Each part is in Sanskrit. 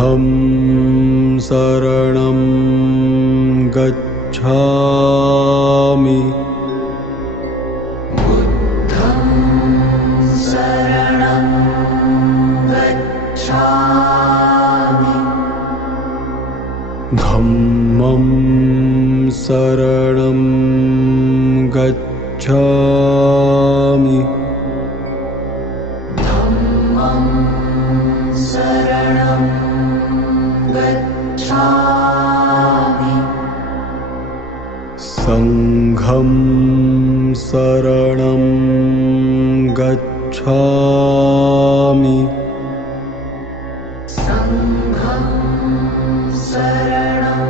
बुद्धं शरणं गच्छामि। बुद्धं शरणं गच्छामि। धम्मं शरणं गच्छामि। धम्मं शरणं गच्छामि। संघं शरणं गच्छामि। संघं शरणं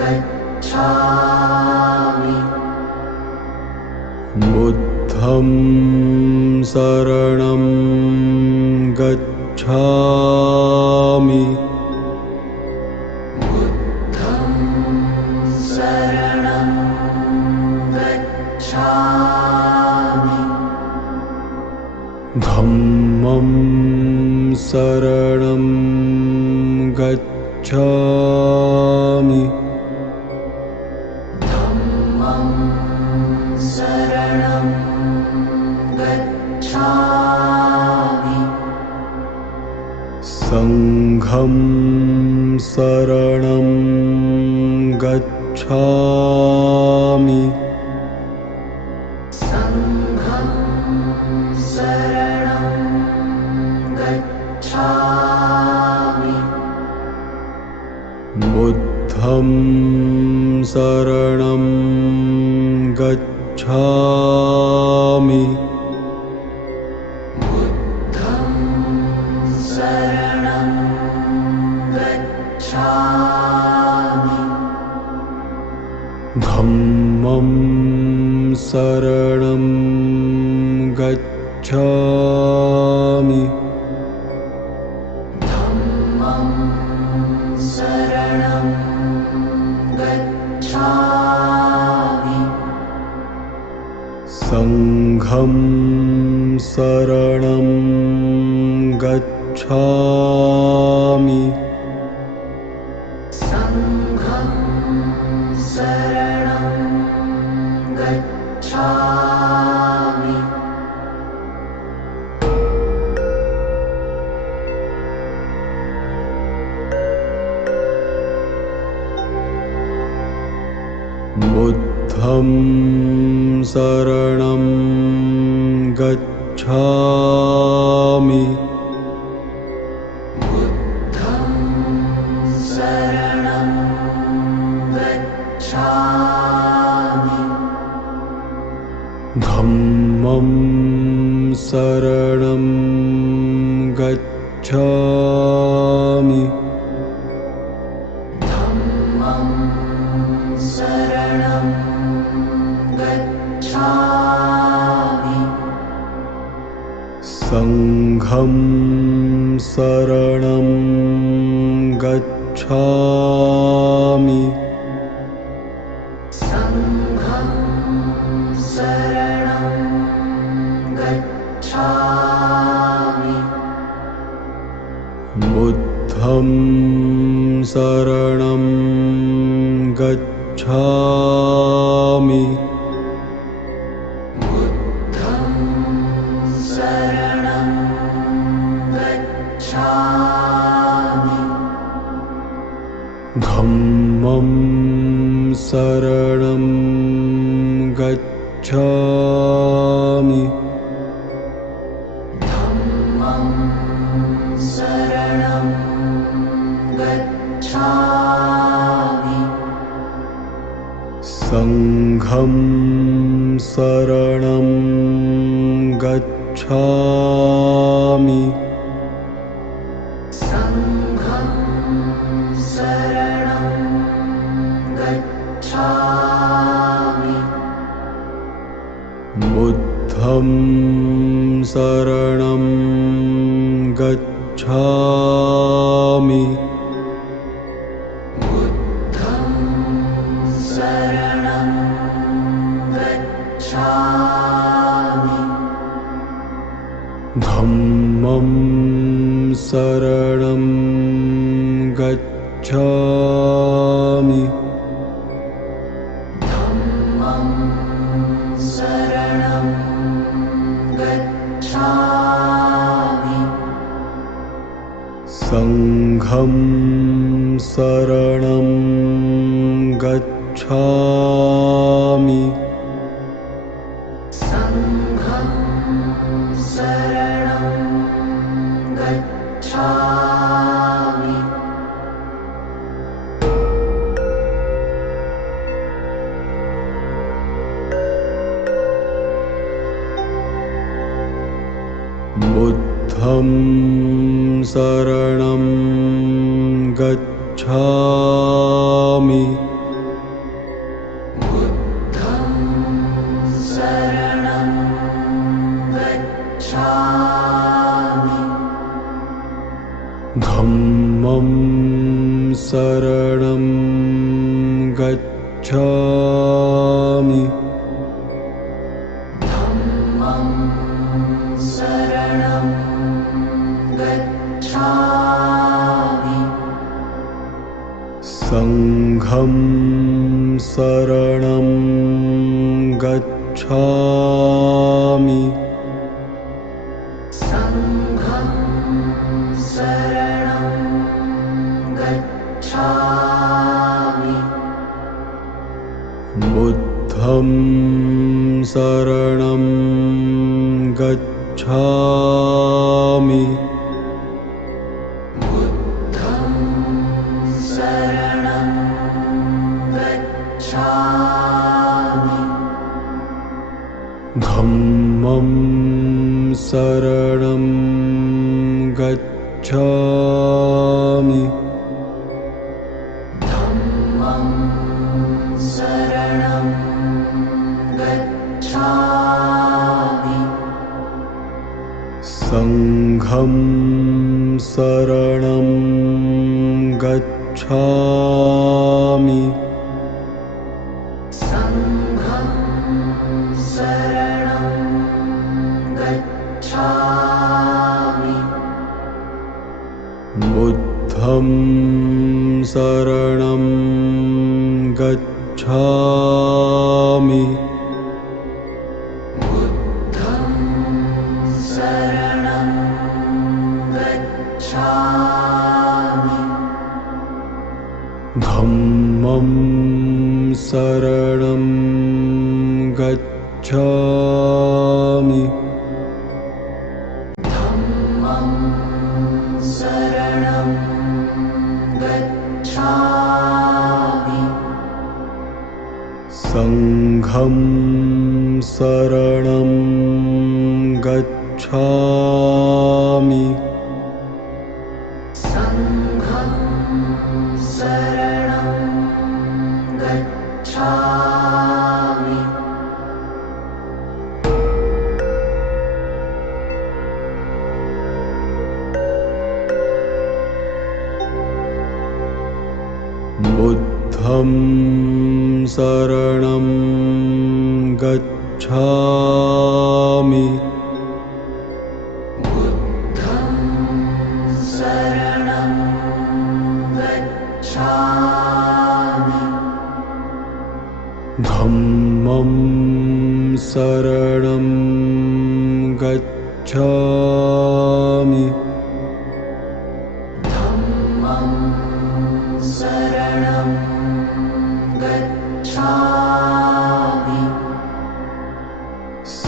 गच्छामि। बुद्धं शरणं गच्छामि। बुद्धं शरणं गच्छामि। धम्मं शरणं गच्छामि। धम्मं शरणं गच्छामि। संघं शरणं गच्छामि। संघं शरणं गच्छामि। बुद्धं शरणं गच्छामि। बुद्धं शरणं गच्छामि। धम्मं शरणं गच्छामि। धम्मं शरणं गच्छामि। संघं शरणं गच्छामि। संघं शरणं गच्छामि। बुद्धं शरणं गच्छामि। बुद्धं शरणं गच्छामि। धम्मं शरणं गच्छामि। धम्मं शरणं गच्छामि। संघं शरणं गच्छामि। संघं शरणं गच्छामि। बुद्धं शरणं गच्छामि। बुद्धं शरणं गच्छामि। धम्मं शरणं गच्छामि। धम्मं शरणं गच्छामि। संघं शरणं गच्छामि। संघं शरणं गच्छामि। बुद्धं शरणं गच्छामि। बुद्धं शरणं गच्छामि। धम्मं शरणं धम्मं शरणं गच्छामि संघं शरणं गच्छामि संघं शरणं गच्छामि बुद्धं शरणं गच्छामि बुद्धं शरणं गच्छामि धम्मं शरणं गच्छामि धम्मं शरणं गच्छामि संघं शरणं गच्छामि संघं शरणं गच्छामि बुद्धं शरणं गच्छामि बुद्धं शरणं गच्छामि धम्मं शरणं गच्छामि धम्मं शरणं गच्छामि संघं शरणं गच्छामि संघं शरणं गच्छामि बुद्धं शरणं गच्छामि बुद्धं शरणं गच्छामि धम्मं शरणं गच्छामि धम्मं शरणं गच्छामि संघं शरणं गच्छामि संघं शरणं गच्छामि बुद्धं शरणं गच्छामि बुद्धं शरणं गच्छामि धम्मं शरणं गच्छामि धम्मं शरणं गच्छामि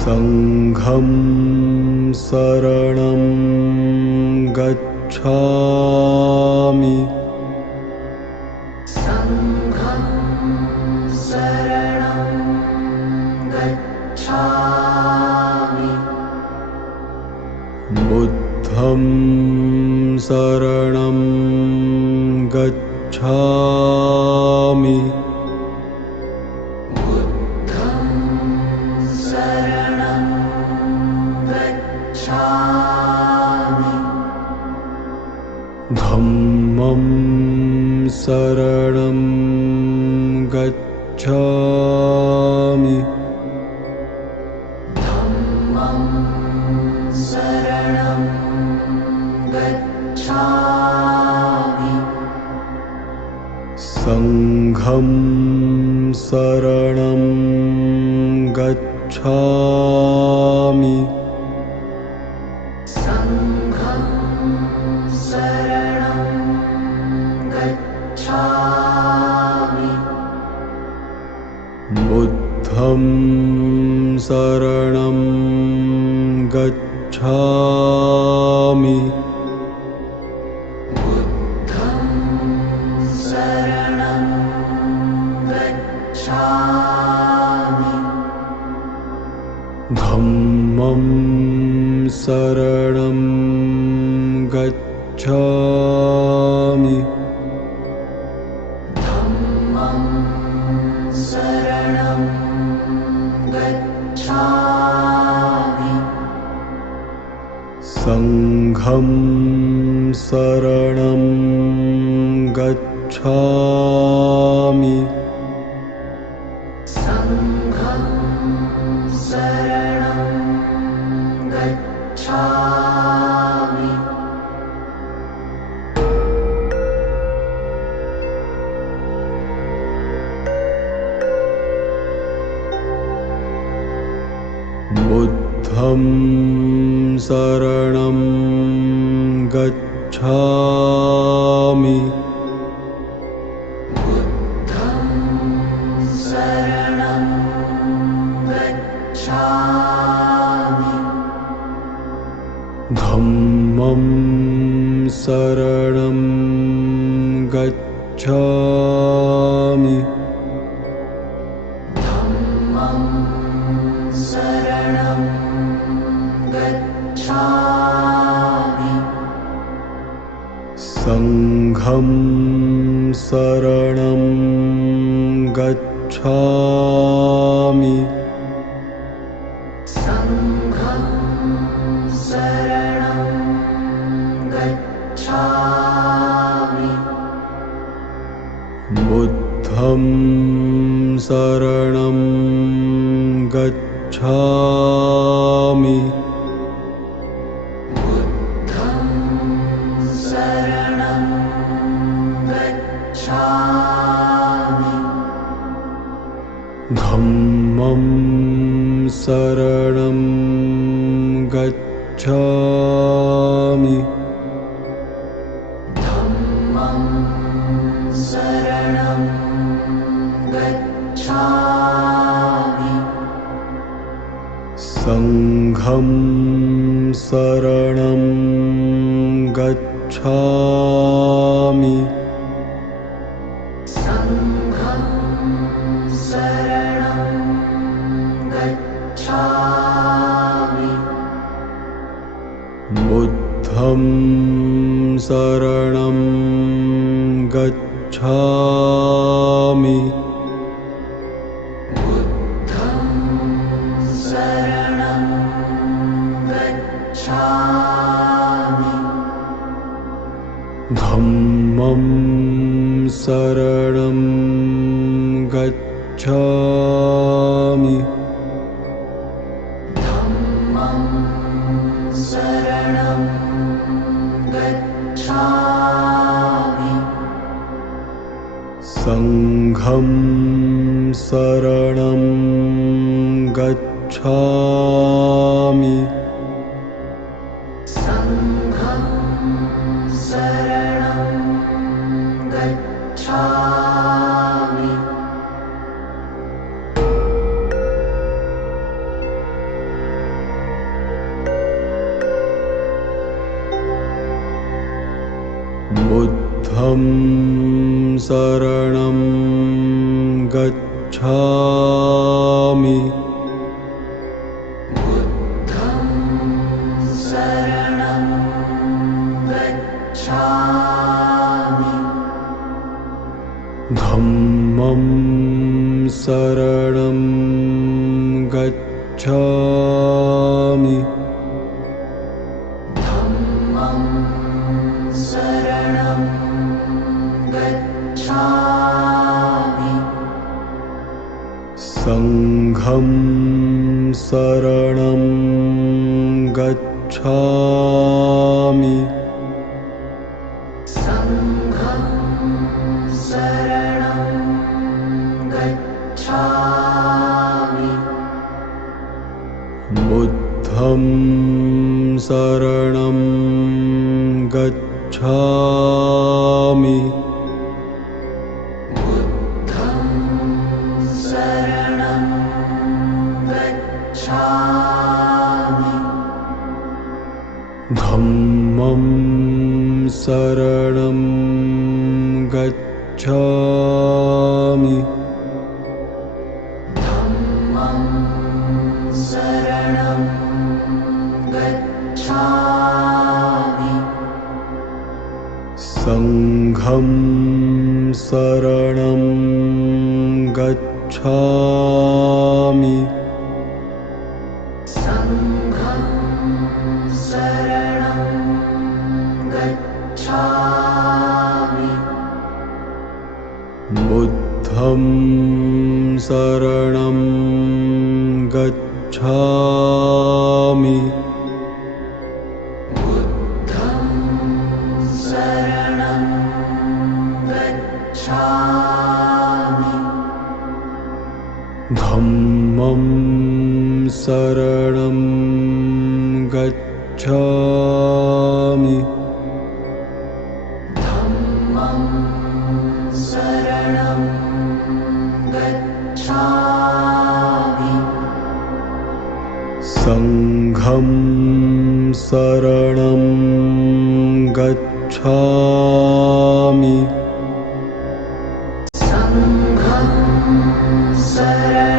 संघं शरणं गच्छामि संघं शरणं गच्छामि बुद्धं शरणं गच्छामि बुद्धं शरणं गच्छामि धम्मं शरणं गच्छामि धम्मं शरणं गच्छामि संघं शरणं शरणं गच्छामि संघं शरणं गच्छामि बुद्धं शरणं गच्छामि बुद्धं शरणं गच्छामि धम्मं शरणं गच्छामि धम्मं शरणं गच्छामि संघं शरणं गच्छामि संघं शरणं गच्छामि बुद्धं शरणं गच्छामि बुद्धं शरणं गच्छामि धम्मं शरणं गच्छामि धम्मं शरणं गच्छामि संघं शरणं गच्छामि संघं शरणं गच्छामि बुद्धं शरणं गच्छामि बुद्धं शरणं गच्छामि धम्मं शरणं गच्छामि धम्मं शरणं गच्छामि संघं शरणं गच्छामि संघं शरणं गच्छामि बुद्धं शरणं गच्छामि बुद्धं शरणं गच्छामि धम्मं शरणं गच्छामि धम्मं शरणं गच्छामि संघं शरणं गच्छामि संघं शरणं गच्छामि बुद्धं शरणं गच्छामि बुद्धं शरणं गच्छामि धम्मं शरणं गच्छामि धम्मं शरणं गच्छामि संघं शरणं गच्छामि संघं शरणं गच्छामि बुद्धं शरणं गच्छामि बुद्धं शरणं गच्छामि धम्मं शरणं गच्छामि धम्मं शरणं गच्छामि संघं शरणं गच्छामि संघं शरणं गच्छामि बुद्धं शरणं गच्छामि बुद्धं शरणं गच्छामि धम्मं शरणं गच्छामि धम्मं शरणं गच्छामि संघं शरणं गच्छामि संघं शरणं